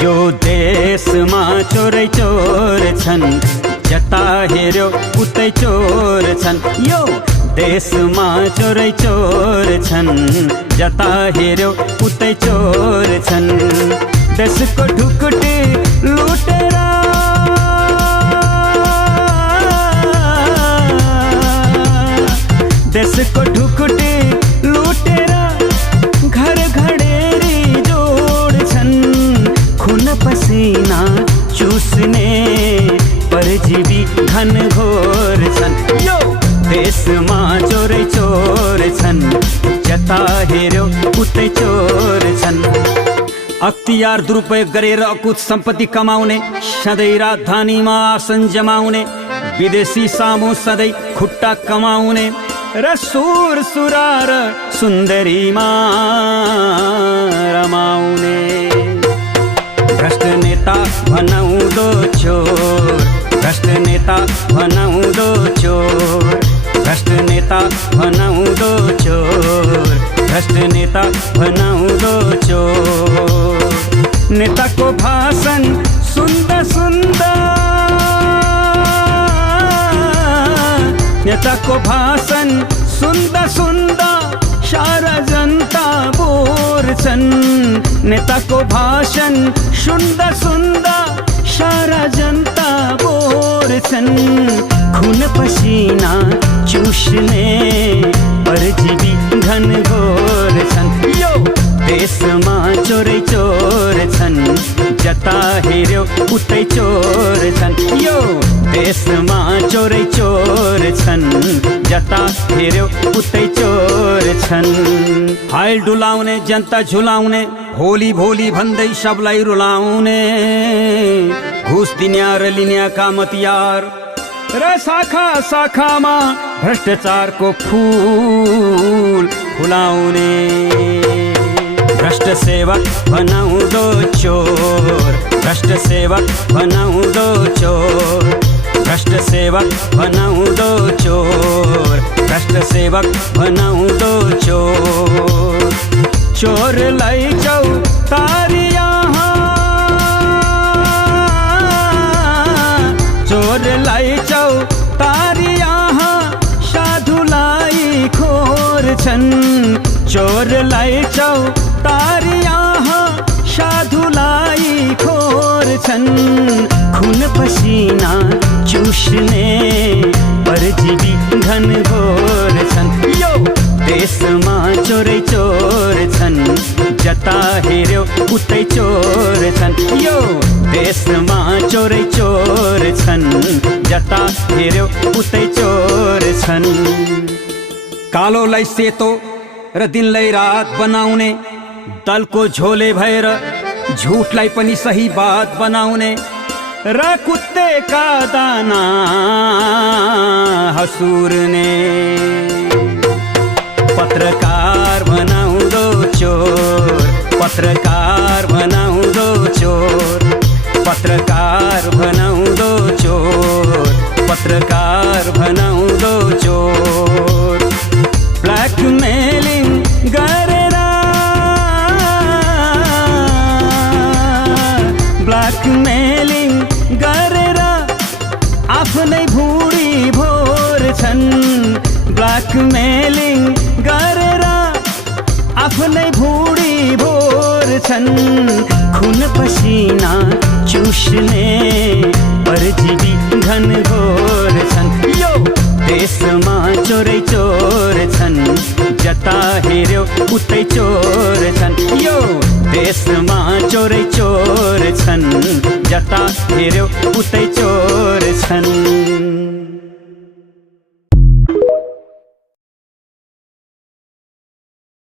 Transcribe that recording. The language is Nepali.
यो देशमा चोरै चोर छन्, जता हेर्यो उतै चोर छन्। यो देशमा चोरै चोर छन्, जता हेर्यो उतै चोर छन्। देशको ढुकुटी लुटेर देशको ढुकुटी लुटेर घर घडेरी जोड्छन्। खुन पसिना चुस्ने परजीवी घनघोर छन्। यो देशमा चोरै चोर छन्, जता हेर्यो उतै चोर छन्। अख्तियार दुरुपयोग गरेर अकुत सम्पत्ति कमाउने, सधैँ राजधानीमा आसन जमाउने, विदेशी सामु सधैँ खुट्टा कमाउने र सुर सुरार सुन्दरीमा रमाउने। भ्रष्ट नेता भनाउँदो चोर, भ्रष्ट नेता भनाउँदो चोर, भ्रष्ट नेता भनाउँदो चोर, भ्रष्ट नेता भनाउँदो चोर। नेताको भाषण सुन्दा सुन्दा, नेताको भाषण सुन्दा सुन्दा सारा जनता बोर छन्। नेताको भाषण सुन्दा सुन्दा सारा जनता बोर छन्। खुन पसिना चुस्ने परजीवी घनघोर छन्। यो देशमा चोरै चोर छन्, जता हेर्यो उतै चोर छन्। यो देशमा चोरै चोर छन्, जता हेर्यो उतै चोर छन्। फाइल डुलाउने, जनता झुलाउने, भोलि भोलि भन्दै सबलाई रुलाउने। घुस दिन्या र लिन्याका मतियार र शाखा शाखामा भ्रष्टाचारको फूल फुलाउने। भ्रष्ट सेवक बनाउँदो चोर, भ्रष्ट सेवक बनाउँदो चोर, भ्रष्ट सेवक बनाउँदो चोर, भ्रष्ट सेवक बनाउँदो चोर। चोरलाई चौतारी यहाँ, चोरलाई चौतारी यहाँ, साधुलाई खोर छन्। चोरलाई चौतारी यहाँ, साधुलाई खोर छन्। खुन पसिना चुस्ने परजीवी घनघोर छन्। यो देशमा चोरै चोर छन्, जता हेर्यो उतै चोर छन्। यो देशमा चोरै चोर छन्, जता हेर्यो उतै चोर छन्। कालोलाई सेतो र दिनलाई रात बनाउने, दलको झोले भएर झुटलाई पनि सही बात बनाउने र कुत्तेका दाना हसुर्ने। पत्रकार बनाउँदो चोर, पत्रकार बनाउँदो चोर, पत्रकार बनाउँदो चोर, पत्रकार बनाउँदो चोर। ब्ल्याकमेलिङ गरेर, ब्ल्याकमेलिङ गरेर आफ्नै भुँडी भोर छन्। ब्ल्याकमेलिङ गरेर आफ्नै भुँडी भोर छन्। खुन पसिना चुस्ने परजीवी घनघोर छन्। यो देशमा चोरै चोर छन्, जता हेर्यो उतै चोर छन्। यो देशमा चोरै चोर छन्, जता हेर्यो उतै चोर छन्।